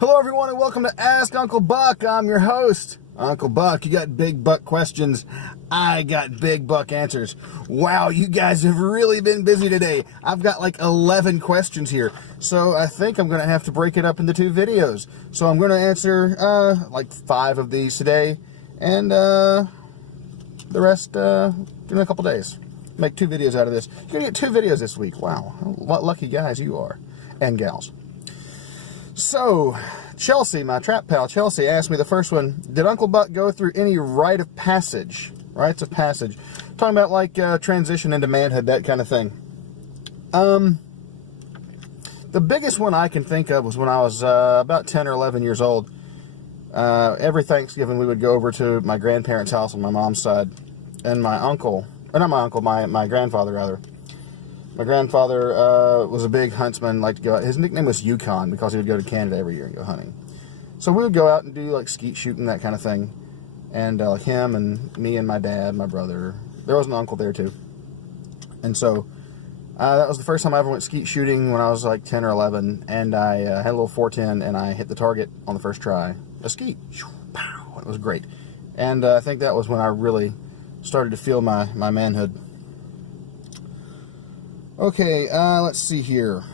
Hello everyone and welcome to Ask Uncle Buck. I'm your host, Uncle Buck. You got big buck questions. I got big buck answers. Wow, you guys have really been busy today. I've got like 11 questions here. So I think I'm going to have to break it up into 2 videos. So I'm going to answer like 5 of these today and the rest in a couple days. Make 2 videos out of this. You're going to get 2 videos this week. Wow, what lucky guys you are. And gals. So, Chelsea, my trap pal Chelsea, asked me the first one, did Uncle Buck go through any rite of passage? Rites of passage. Talking about like transition into manhood, that kind of thing. The biggest one I can think of was when I was about 10 or 11 years old. Every Thanksgiving we would go over to my grandparents' house on my mom's side. And my uncle, or not my uncle, my grandfather rather. My grandfather was a big huntsman, liked to go out. His nickname was Yukon because he would go to Canada every year and go hunting. So we would go out and do like skeet shooting, that kind of thing. And like him and me and my dad, my brother. There was an uncle there too. And so that was the first time I ever went skeet shooting when I was like 10 or 11. And I had a little 410 and I hit the target on the first try. A skeet. It was great. And I think that was when I really started to feel my manhood. Okay, let's see here.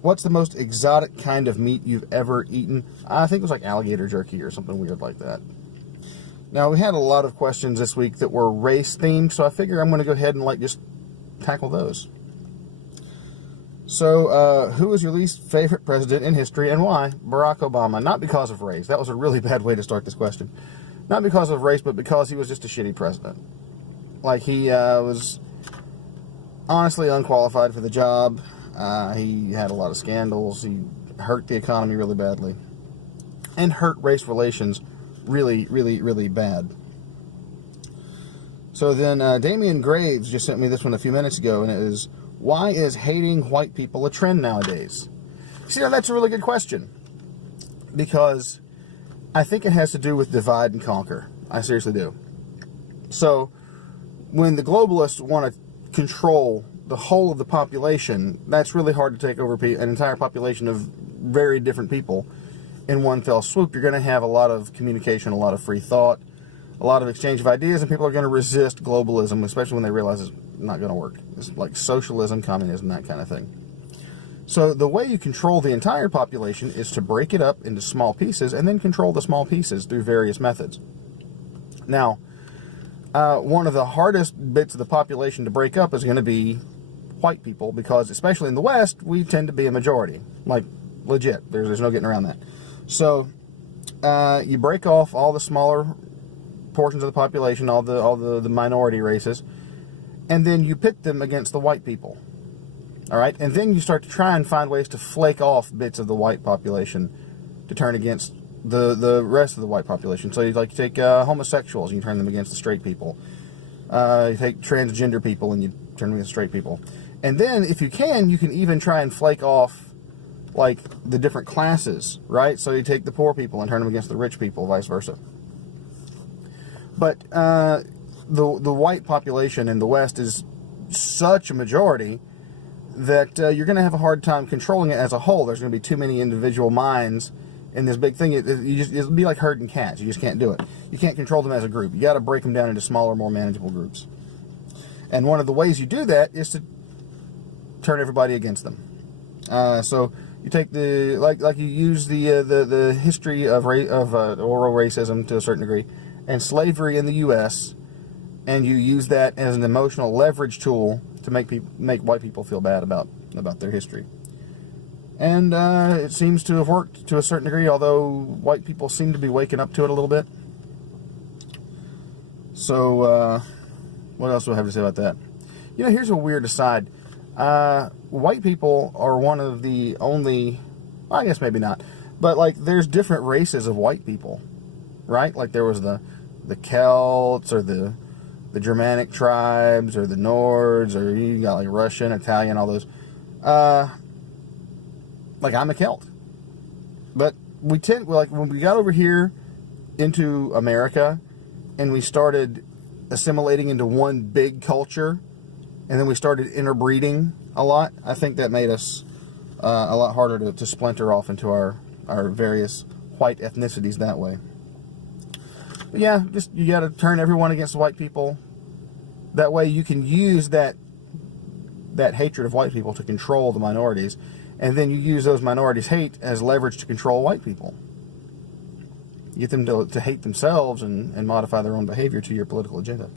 What's the most exotic kind of meat you've ever eaten? I think it was like alligator jerky or something weird like that. Now, we had a lot of questions this week that were race-themed, so I figure I'm going to go ahead and like just tackle those. So, who was your least favorite president in history and why? Barack Obama. Not because of race. That was a really bad way to start this question. Not because of race, but because he was just a shitty president. Like, he was honestly unqualified for the job. He had a lot of scandals. He hurt the economy really badly. And hurt race relations really, really, really bad. So then Damian Graves just sent me this one a few minutes ago, and it is, why is hating white people a trend nowadays? See, now that's a really good question. Because I think it has to do with divide and conquer. I seriously do. So, when the globalists want to control the whole of the population, that's really hard to take over an entire population of very different people in one fell swoop. You're going to have a lot of communication, a lot of free thought, a lot of exchange of ideas, and people are going to resist globalism, especially when they realize it's not going to work. It's like socialism, communism, that kind of thing. So the way you control the entire population is to break it up into small pieces and then control the small pieces through various methods. Now, one of the hardest bits of the population to break up is going to be white people, because especially in the West, we tend to be a majority. Like, legit. There's no getting around that. So, you break off all the smaller portions of the population, all the minority races, and then you pit them against the white people. Alright? And then you start to try and find ways to flake off bits of the white population to turn against the rest of the white population. So you take homosexuals and you turn them against the straight people. You take transgender people and you turn them against straight people. And then, if you can even try and flake off like the different classes, right? So you take the poor people and turn them against the rich people, vice versa. But the white population in the West is such a majority that you're going to have a hard time controlling it as a whole. There's going to be too many individual minds in this big thing. It'll be like herding cats. You just can't do it. You can't control them as a group. You got to break them down into smaller, more manageable groups. And one of the ways you do that is to turn everybody against them. So you take you use the history of oral racism to a certain degree and slavery in the U.S., and you use that as an emotional leverage tool to make white people feel bad about their history. And it seems to have worked to a certain degree, although white people seem to be waking up to it a little bit. So, what else do I have to say about that? You know, here's a weird aside. White people are one of the only, well, I guess maybe not, but like there's different races of white people, right? Like there was the Celts, or the Germanic tribes, or the Nords, or you got like Russian, Italian, all those. Like I'm a Celt, but when we got over here into America and we started assimilating into one big culture, and then we started interbreeding a lot, I think that made us a lot harder to splinter off into our our various white ethnicities that way. But yeah, just you got to turn everyone against white people. That way you can use that hatred of white people to control the minorities, and then you use those minorities' hate as leverage to control white people. You get them to hate themselves and modify their own behavior to your political agenda.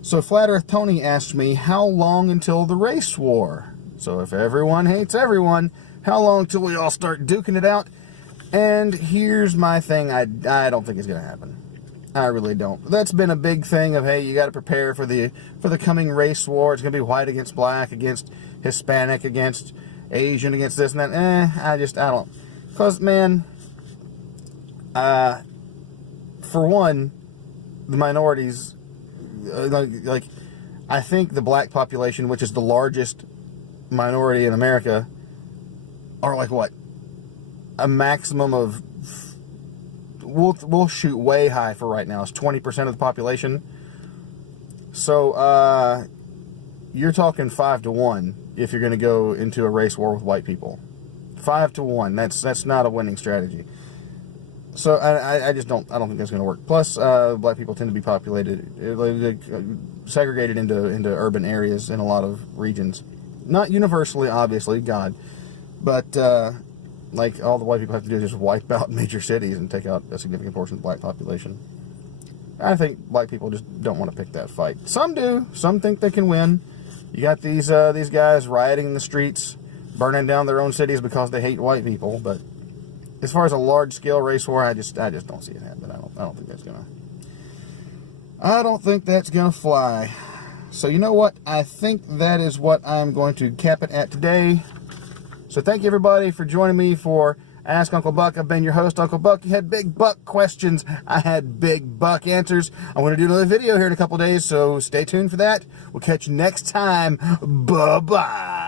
So Flat Earth Tony asked me, how long until the race war? So if everyone hates everyone, how long until we all start duking it out? And here's my thing, I don't think it's going to happen. I really don't. That's been a big thing of, hey, you got to prepare for the coming race war. It's going to be white against black, against Hispanic, against Asian, against this and that. I don't. Because, man, for one, the minorities, like, I think the black population, which is the largest minority in America, are like, what? A maximum of, we'll shoot way high for right now. It's 20% of the population. So, you're talking 5 to 1 if you're going to go into a race war with white people. 5 to 1. That's not a winning strategy. So I just don't think that's going to work. Plus, black people tend to be segregated into urban areas in a lot of regions. Not universally, obviously, God, but like all the white people have to do is just wipe out major cities and take out a significant portion of the black population. I think black people just don't want to pick that fight. Some do. Some think they can win. You got these guys rioting in the streets, burning down their own cities because they hate white people. But as far as a large-scale race war, I just don't see it happening. I don't think that's gonna fly. So you know what? I think that is what I'm going to cap it at today. So thank you everybody for joining me for Ask Uncle Buck. I've been your host, Uncle Buck. You had big buck questions. I had big buck answers. I'm going to do another video here in a couple days, so stay tuned for that. We'll catch you next time. Bye-bye.